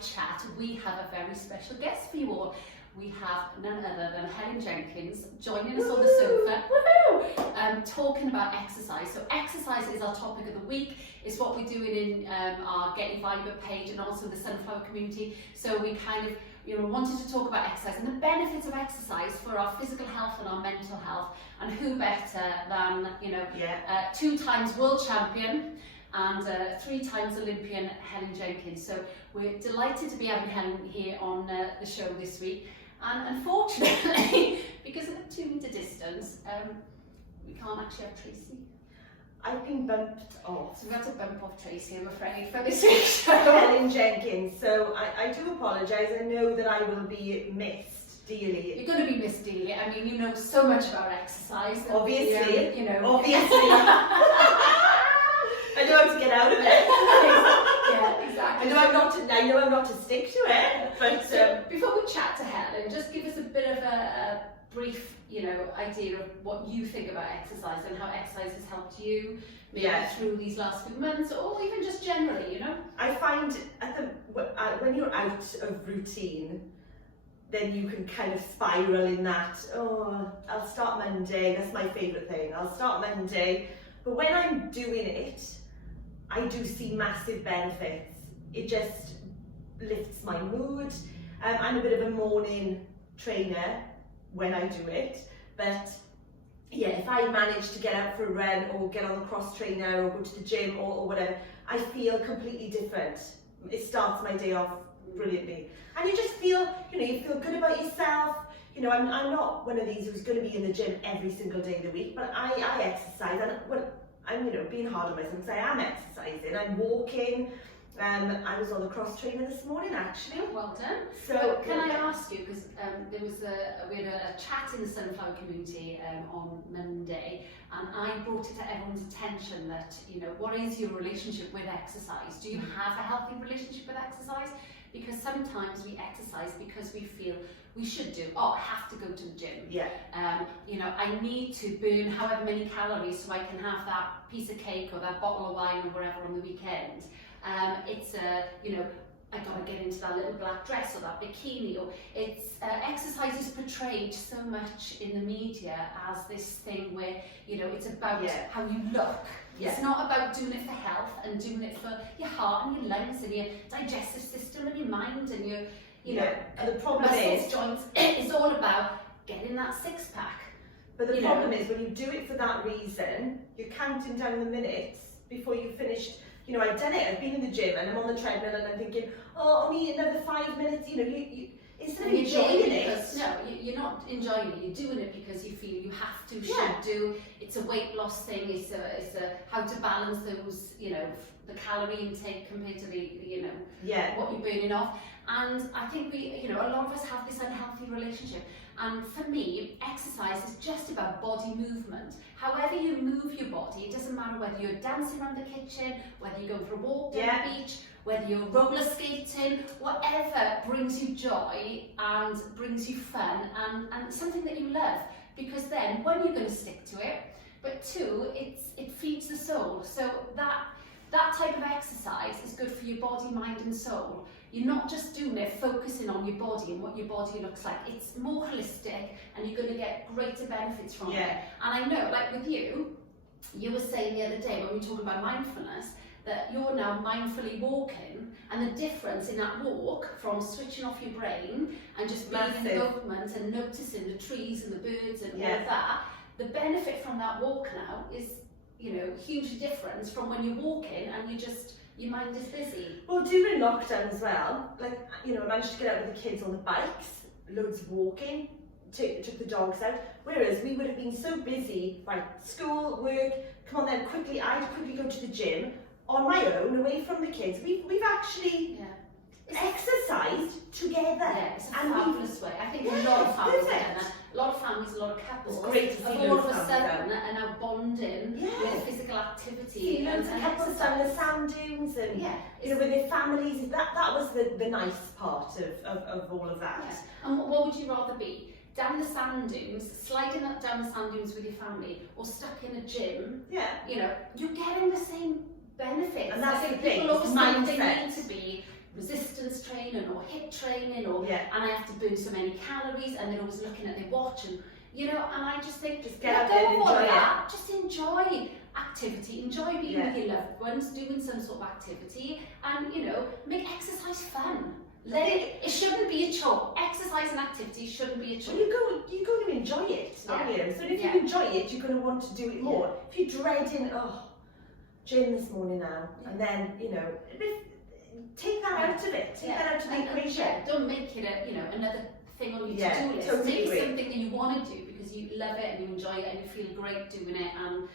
chat, we have a very special guest for you all. We have none other than Helen Jenkins joining us on the sofa, talking about exercise. So exercise is our topic of the week. It's what we're doing in our Get Your Vibe Up page and also the Sunflower community. So we kind of wanted to talk about exercise and the benefits of exercise for our physical health and our mental health. And who better than 2 times World Champion and 3 times Olympian Helen Jenkins. So we're delighted to be having Helen here on the show this week. And unfortunately, because of the 2 metre distance, we can't actually have Tracy. I've been bumped off. So we have to bump off Tracy, I'm afraid, for this week's show. Helen Jenkins. So I do apologise. I know that I will be missed dearly. You're going to be missed dearly. I mean, you know so much about exercise. Obviously. Obviously. I know how to get out of it. Yeah, exactly. I know I'm not to stick to it. But so before we chat to Helen, just give us a bit of a brief, idea of what you think about exercise and how exercise has helped you, maybe through these last few months, or even just generally, I find when you're out of routine, then you can kind of spiral in that, I'll start Monday, that's my favourite thing, I'll start Monday. But when I'm doing it, I do see massive benefits. It just lifts my mood. I'm a bit of a morning trainer when I do it, but yeah, if I manage to get out for a run or get on the cross trainer or go to the gym or whatever, I feel completely different. It starts my day off brilliantly. And you just feel, you feel good about yourself. I'm not one of these who's going to be in the gym every single day of the week, but I exercise, and I'm being hard on myself because I am exercising, I'm walking. I was on the cross trainer this morning actually. Well done. So can I ask you, because we had a chat in the Sunflower community on Monday, and I brought it to everyone's attention that what is your relationship with exercise? Do you have a healthy relationship with exercise? Because sometimes we exercise because we feel we should do. I have to go to the gym. Yeah. I need to burn however many calories so I can have that piece of cake or that bottle of wine or whatever on the weekend. I gotta get into that little black dress or that bikini, or exercise is portrayed so much in the media as this thing where it's about how you look. Yeah. It's not about doing it for health and doing it for your heart and your lungs and your digestive system and your mind and your the problem muscles, joints. It's all about getting that 6-pack. But the problem is when you do it for that reason, you're counting down the minutes before you finished. I've done it, I've been in the gym and I'm on the treadmill and I'm thinking, only another 5 minutes, instead of enjoying it. No, you're not enjoying it, you're doing it because you feel you have to, should do. It's a weight loss thing, it's a how to balance those, the calorie intake compared to the, what you're burning off. And I think a lot of us have this unhealthy relationship. And for me, exercise is just about body movement. However you move your body, it doesn't matter whether you're dancing around the kitchen, whether you're going for a walk down the beach, whether you're roller skating, whatever brings you joy and brings you fun and something that you love. Because then, one, you're going to stick to it, but 2, it feeds the soul. So that type of exercise is good for your body, mind and soul. You're not just doing it focusing on your body and what your body looks like. It's more holistic and you're going to get greater benefits from it. And I know, like with you were saying the other day when we were talking about mindfulness, that you're now mindfully walking, and the difference in that walk from switching off your brain and just being in the moment and noticing the trees and the birds and all of that, the benefit from that walk now is, hugely different from when you're walking and your mind is busy. Well, during lockdown as well, I managed to get out with the kids on the bikes, loads of walking, took the dogs out, whereas we would have been so busy, school, work, come on then, I'd quickly go to the gym, on my own, away from the kids. We've actually exercised together. Yeah, it's a fabulous way. I think a lot of families have done that. A lot of families, a lot of couples, all of a sudden are now bonding with physical activity. And couples down the sand dunes and with their families. That was the nice part of all of that. Yeah. And what would you rather be? Down the sand dunes, sliding up down the sand dunes with your family, or stuck in a gym? You're getting the same benefits. And that's the thing. People always think they need to be resistance training or HIIT training, or and I have to burn so many calories, and they're always looking at their watch, and you know, and I just think, just get out there and enjoy that. Just enjoy activity, enjoy being with your loved ones, doing some sort of activity, and you know, make exercise fun. It shouldn't be a chore. Exercise and activity shouldn't be a chore. Well, you're going to enjoy it, aren't you? So if you enjoy it, you're going to want to do it more. If you're dreading, gym this morning now, and then, you know, take that out of it. Take that out of the equation. Don't make it a, you know, another thing on your to-do list. Totally Make agree. it something that you want to do because you love it and you enjoy it and you feel great doing it, and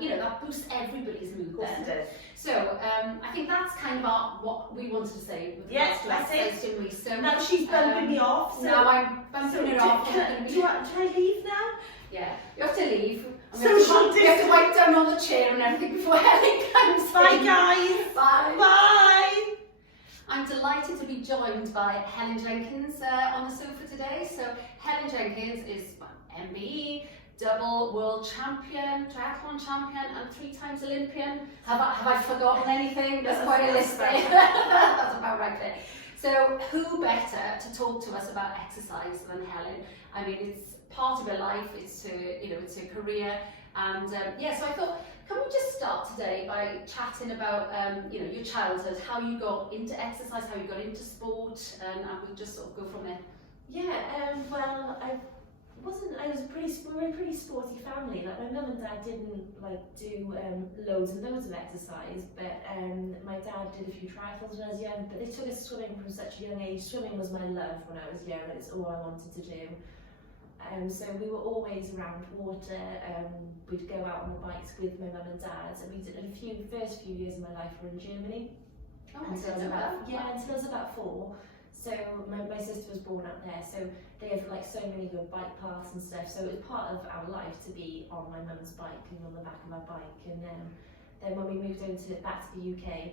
you know, that boosts everybody's mood then. So I think that's kind of what we wanted to say with regards to exercise, didn't we? So now she's bumping me off. So now I'm bumping it off. Do I leave now? Yeah, you have to leave. Social You have to wipe down on the chair and everything before Helen comes in. Bye guys. Bye. Bye. I'm delighted to be joined by Helen Jenkins on the sofa today. So Helen Jenkins is MBE, double World Champion, Triathlon Champion, and 3 times Olympian. Have I forgotten anything? There's quite a list there. That's about right there. So who better to talk to us about exercise than Helen? I mean, it's part of her life. It's her, you know, it's her career. And so I thought, can we just start today by chatting about, you know, your childhood, how you got into exercise, how you got into sport, and we'll just sort of go from there. Yeah, well, we were a pretty sporty family. Like, my mum and dad didn't like do loads and loads of exercise, but my dad did a few triathlons when I was young, but they took us swimming from such a young age. Swimming was my love when I was young, and it's all I wanted to do. So we were always around water. We'd go out on the bikes with my mum and dad, and we did first few years of my life were in Germany. Until I was about 4. So my sister was born up there, so they have like so many good bike paths and stuff. So it was part of our life to be on my mum's bike and on the back of our bike. And then when we moved back to the UK,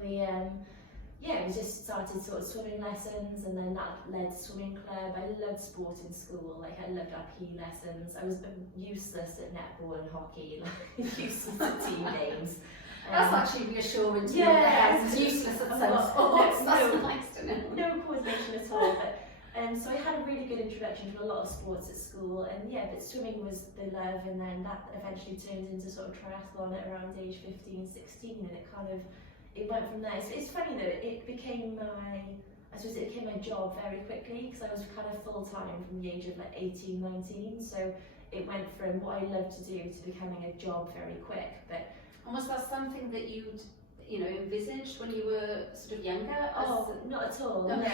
we just started sort of swimming lessons, and then that led to swimming club. I loved sport in school. Like, I loved our PE lessons. I was useless at netball and hockey, like useless at team games. That's actually reassuring to know that it's useless at some sports. That's nice to know. No coordination at all. But so I had a really good introduction to a lot of sports at school, and but swimming was the love, and then that eventually turned into sort of triathlon at around age 15, 16, and it went from there. It's funny though, it became my job very quickly, because I was kind of full-time from the age of like 18, 19, so it went from what I loved to do to becoming a job very quick. And was that something that you'd, you know, envisaged when you were sort of younger? Not at all. No. I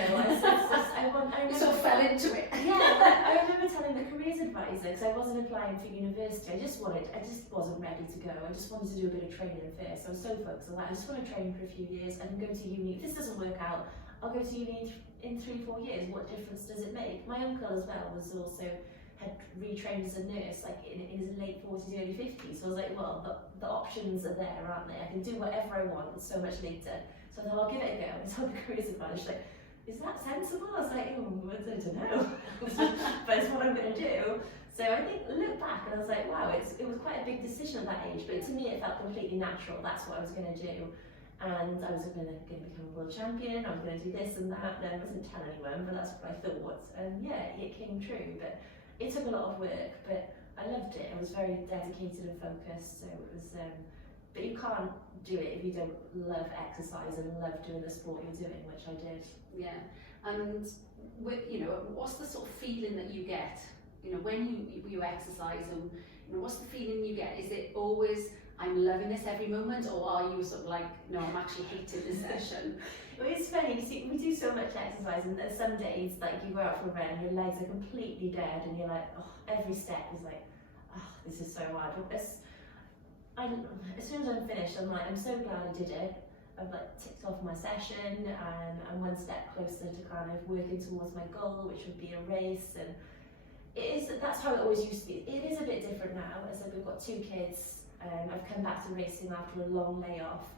sort of fell into it. Yeah, I remember telling the careers advisor, because I wasn't applying for university. I just wasn't ready to go. I just wanted to do a bit of training first. I was so focused on that. I just want to train for a few years and go to uni. If this doesn't work out, I'll go to uni in 3-4 years. What difference does it make? My uncle as well had retrained as a nurse, like in his late 40s, early 50s. So I was like, well, the options are there, aren't they? I can do whatever I want so much later. So I thought, I'll give it a go. And told the careers advisor, she's like, is that sensible? I was like, I don't know. But it's what I'm going to do. So I think, look back, and I was like, wow, it was quite a big decision at that age. But to me, it felt completely natural. That's what I was going to do. And I was going to become a world champion. I was going to do this and that. And I wasn't telling anyone, but that's what I thought. And yeah, it came true. But it took a lot of work, but I loved it. I was very dedicated and focused, so it was, but you can't do it if you don't love exercise and love doing the sport you're doing, which I did. Yeah, and you know, what's the sort of feeling that you get, you know, when you exercise, and you know, what's the feeling you get? Is it always, I'm loving this every moment, or are you sort of like, no, I'm actually hating this session? Well, it's funny, you see, we do so much exercise, and some days, like, you go out for a run, your legs are completely dead, and you're like, oh, every step is like, oh, this is so hard. But as soon as I'm finished, I'm like, I'm so glad I did it. I've like ticked off my session, and I'm one step closer to kind of working towards my goal, which would be a race. And that's how it always used to be. It is a bit different now, as we've got 2 kids. I've come back to racing after a long layoff.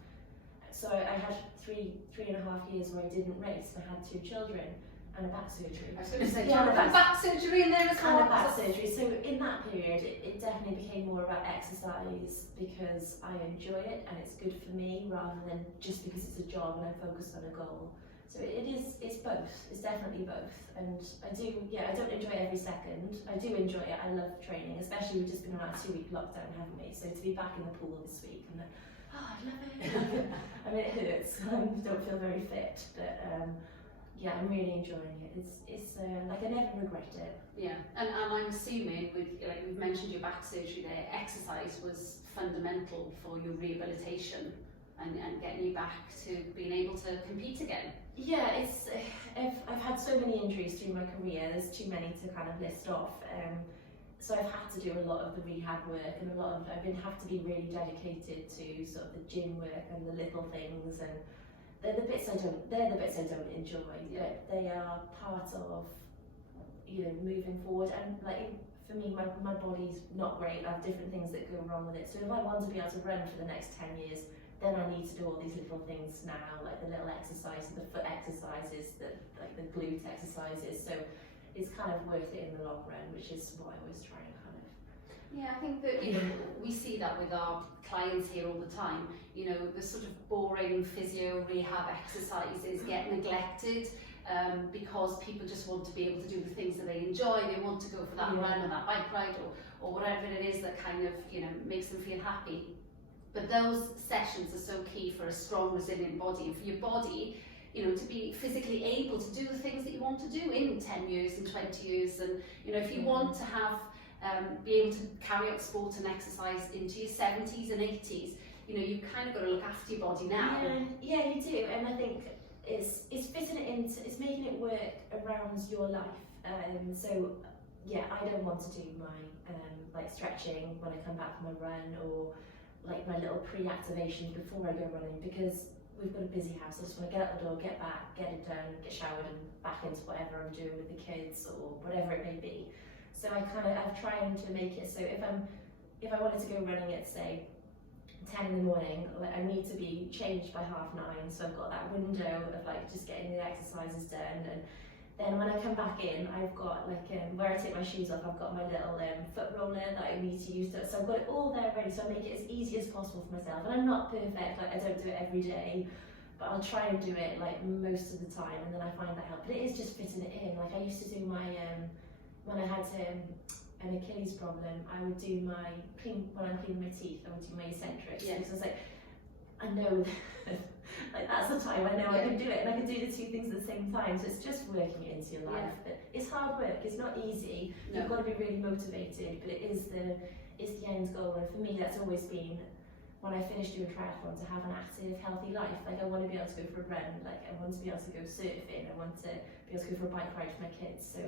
So I had 3.5 years where I didn't race, and I had 2 children. and a back surgery. I was going to say, Yeah, do you have back surgery in there as well? And a back surgery. So in that period, it definitely became more about exercise because I enjoy it and it's good for me rather than just because it's a job and I'm focused on a goal. So it's both. It's definitely both. And I don't enjoy every second. I do enjoy it. I love training, especially we've just been on our 2-week lockdown, haven't we? So to be back in the pool this week and I love it. I mean, it hurts. I don't feel very fit, but yeah, I'm really enjoying it. It's like I never regret it. Yeah, and I'm assuming with, like we've mentioned your back surgery there, exercise was fundamental for your rehabilitation and getting you back to being able to compete again. Yeah, I've had so many injuries through my career. There's too many to kind of list off. So I've had to do a lot of the rehab work and I've had to be really dedicated to sort of the gym work and the little things, and they're the bits I don't enjoy, but they are part of, you know, moving forward. And like for me, my body's not great. I have different things that go wrong with it. So if I want to be able to run for the next 10 years, then I need to do all these little things now, like the little exercises, the foot exercises, like the glute exercises. So it's kind of worth it in the long run, which is what I always try and kind of. Yeah, I think that, you know, we see that with our clients here all the time. You know, the sort of boring physio rehab exercises get neglected because people just want to be able to do the things that they enjoy. They want to go for that run or that bike ride or whatever it is that kind of, you know, makes them feel happy. But those sessions are so key for a strong, resilient body, and for your body, you know, to be physically able to do the things that you want to do in 10 years and 20 years. And, you know, if you want to have, be able to carry out sport and exercise into your 70s and 80s, you know, you've kind of got to look after your body now. Yeah, you do. And I think it's fitting it into, it's making it work around your life. So, yeah, I don't want to do my, like stretching when I come back from a run, or like my little pre-activation before I go running, because we've got a busy house. I just want to get out the door, get back, get it done, get showered and back into whatever I'm doing with the kids or whatever it may be. So I'm trying to make it so if I wanted to go running at say 10 in the morning, like I need to be changed by 9:30, so I've got that window of like just getting the exercises done. And then when I come back in, I've got like where I take my shoes off, I've got my little foot roller that I need to use. So I've got it all there ready, so I make it as easy as possible for myself. And I'm not perfect, like I don't do it every day, but I'll try and do it like most of the time, and then I find that help. But it is just fitting it in. Like I used to do my when I had an Achilles problem, I would do when I'm cleaning my teeth, I would do my eccentrics. Yeah. Because I was like, I know like that's the time I know I can do it, and I can do the two things at the same time. So it's just working it into your life. But it's hard work, it's not easy. You've got to be really motivated, but it's the end goal. And for me, that's always been, when I finished doing triathlon, to have an active, healthy life. Like I want to be able to go for a run, like I want to be able to go surfing, I want to be able to go for a bike ride with my kids. So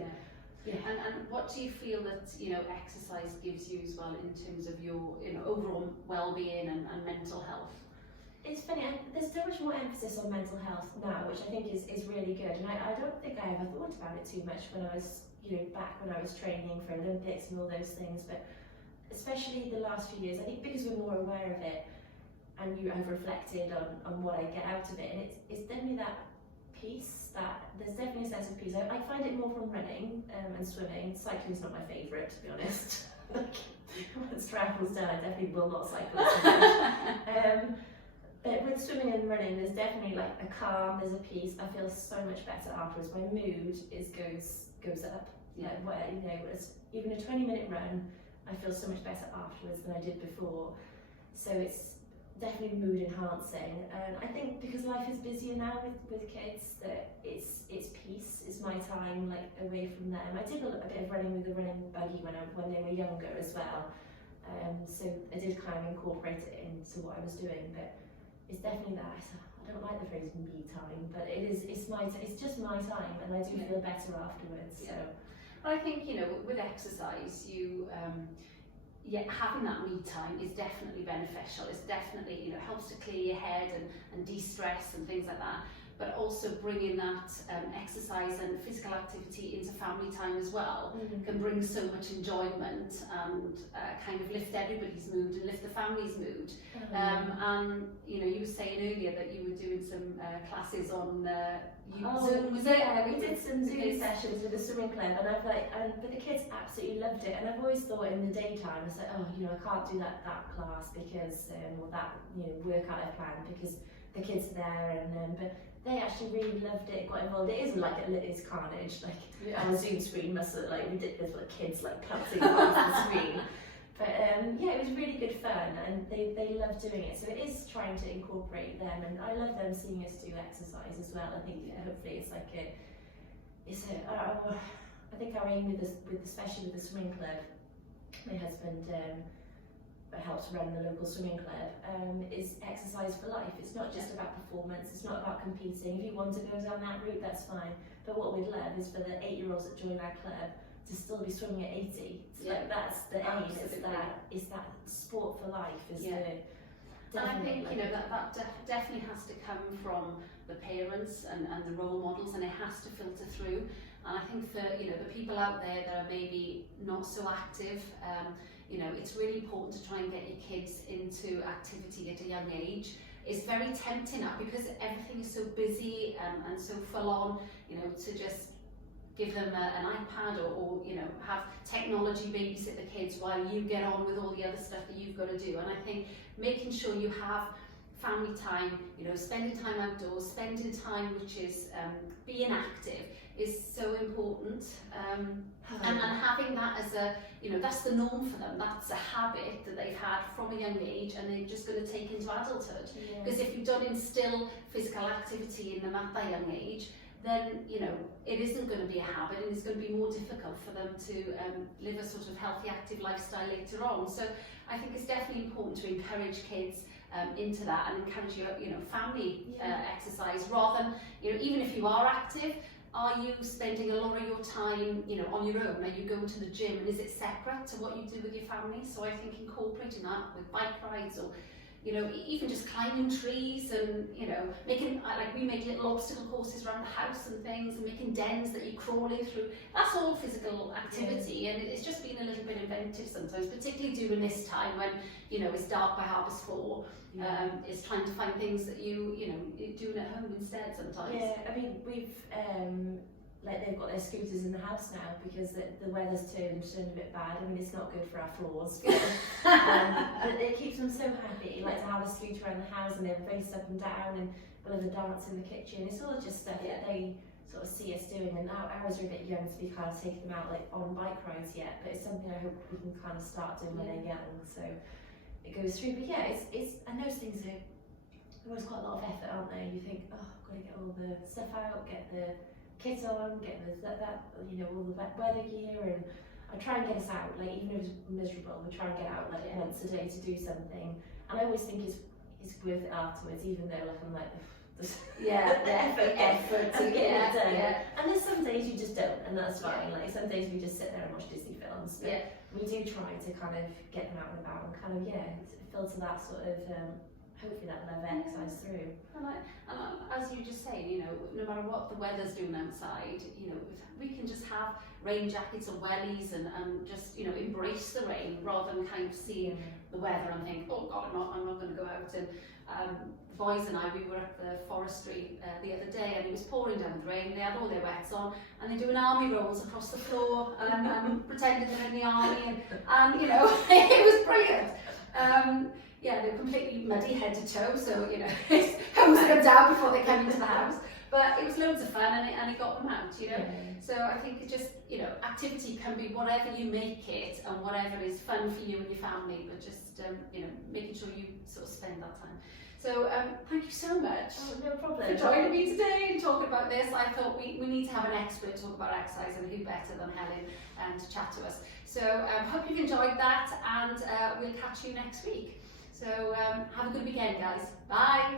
yeah. And what do you feel that, you know, exercise gives you as well in terms of your, you know, overall well-being and mental health? It's funny, there's so much more emphasis on mental health now, which I think is really good. And I don't think I ever thought about it too much when I was, you know, back when I was training for Olympics and all those things. But especially the last few years, I think because we're more aware of it, and I've reflected on what I get out of it, and it's definitely that peace, that there's definitely a sense of peace. I find it more from running and swimming. Cycling's not my favourite, to be honest. Once triathlon's done, I definitely will not cycle so much. But with swimming and running, there's definitely like a calm, there's a peace. I feel so much better afterwards. My mood goes up. Like where, you know, even a 20-minute run, I feel so much better afterwards than I did before. So it's definitely mood enhancing. And I think because life is busier now with kids, that it's peace, it's my time like away from them. I did a bit of running with the running buggy when they were younger as well. So I did kind of incorporate it into what I was doing, but it's definitely that. I don't like the phrase me time, but it's just my time, and I do feel better afterwards. So I think, you know, with exercise, you having that me time is definitely beneficial. It's definitely, you know, helps to clear your head and de-stress and things like that. but also bringing that exercise and physical activity into family time as well can bring so much enjoyment and kind of lift everybody's mood and lift the family's mood. And you know, you were saying earlier that you were doing some classes on Zoom, was it? Yeah, we did some Zoom sessions with the swimming club, and but the kids absolutely loved it. And I've always thought in the daytime, I said, oh, you know, I can't do that class because or that, you know, workout I planned because the kids are there, and but they actually really loved it, got involved. It is like it's carnage, like on a Zoom screen must look like ridiculous, like kids like pouncing across the screen. But yeah, it was really good fun, and they love doing it. So it is trying to incorporate them, and I love them seeing us do exercise as well. I think hopefully it's like I think our aim especially with the swimming club, my husband helps run the local swimming club, is exercise for life. It's not just about performance, it's not about competing. If you want to go down that route, that's fine. But what we'd love is for the 8-year-olds that join our club to still be swimming at 80. So like that's the aim. It's that sport for life. And I think, you know, that definitely has to come from the parents and the role models, and it has to filter through. And I think for, you know, the people out there that are maybe not so active, you know, it's really important to try and get your kids into activity at a young age. It's very tempting now because everything is so busy and so full on, you know, to just give them an iPad or you know, have technology babysit the kids while you get on with all the other stuff that you've got to do. And I think making sure you have family time, you know, spending time outdoors, spending time which is being active is so important. And having that as a, you know, that's the norm for them. That's a habit that they've had from a young age, and they're just going to take into adulthood. Because if you don't instill physical activity in them at that young age, then, you know, it isn't going to be a habit, and it's going to be more difficult for them to live a sort of healthy, active lifestyle later on. So I think it's definitely important to encourage kids into that, and encourage your, you know, family exercise rather than, you know, even if you are active, are you spending a lot of your time, you know, on your own? Are you going to the gym, and is it separate to what you do with your family? So I think incorporating that with bike rides, or, you know, even just climbing trees, and, you know, making, like we make little obstacle courses around the house and things, and making dens that you're crawling through. That's all physical activity, and it's just being a little bit inventive sometimes, particularly during this time when, you know, it's dark by 4:30. It's trying to find things that you're doing at home instead sometimes. Yeah, I mean, we've like they've got their scooters in the house now because the weather's turned a bit bad. I mean, it's not good for our floors, but it keeps them so happy, like to have a scooter around the house, and they'll race up and down, and we'll have a dance in the kitchen. It's all just stuff that they sort of see us doing, and now ours are a bit young to be kind of taking them out like on bike rides yet, but it's something I hope we can kind of start doing when they're young, so it goes through. But yeah, it's and those things are always quite a lot of effort, aren't they? You think, oh, I've got to get all the stuff out, get the kit on, get that you know, all the weather gear, and I try and get us out, like even if it's miserable, we try and get out like once a day to do something, and I always think it's worth it afterwards, even though like I'm like the effort to get it done. And there's some days you just don't, and that's fine. Like some days we just sit there and watch Disney films, but we do try to kind of get them out and about, and kind of filter that sort of hopefully that love exercise through. And as you just say, you know, no matter what the weather's doing outside, you know, we can just have rain jackets or wellies and just, you know, embrace the rain rather than kind of see the weather and think, oh God, I'm not going to go out. And the boys and I, we were at the forestry the other day, and it was pouring down with rain. They had all their wets on, and they're doing army rolls across the floor and pretending they're in the army, and you know, it was brilliant. Yeah, they're completely muddy head to toe, so, you know, it's hosing them down before they come into the house. But it was loads of fun, and it got them out, you know. So I think it just, you know, activity can be whatever you make it and whatever is fun for you and your family, but just, you know, making sure you sort of spend that time. So thank you so much no problem. for joining me today and talking about this. I thought we need to have an expert talk about exercise, and who better than Helen to chat to us. So hope you've enjoyed that, and we'll catch you next week. So have a good weekend, guys. Bye.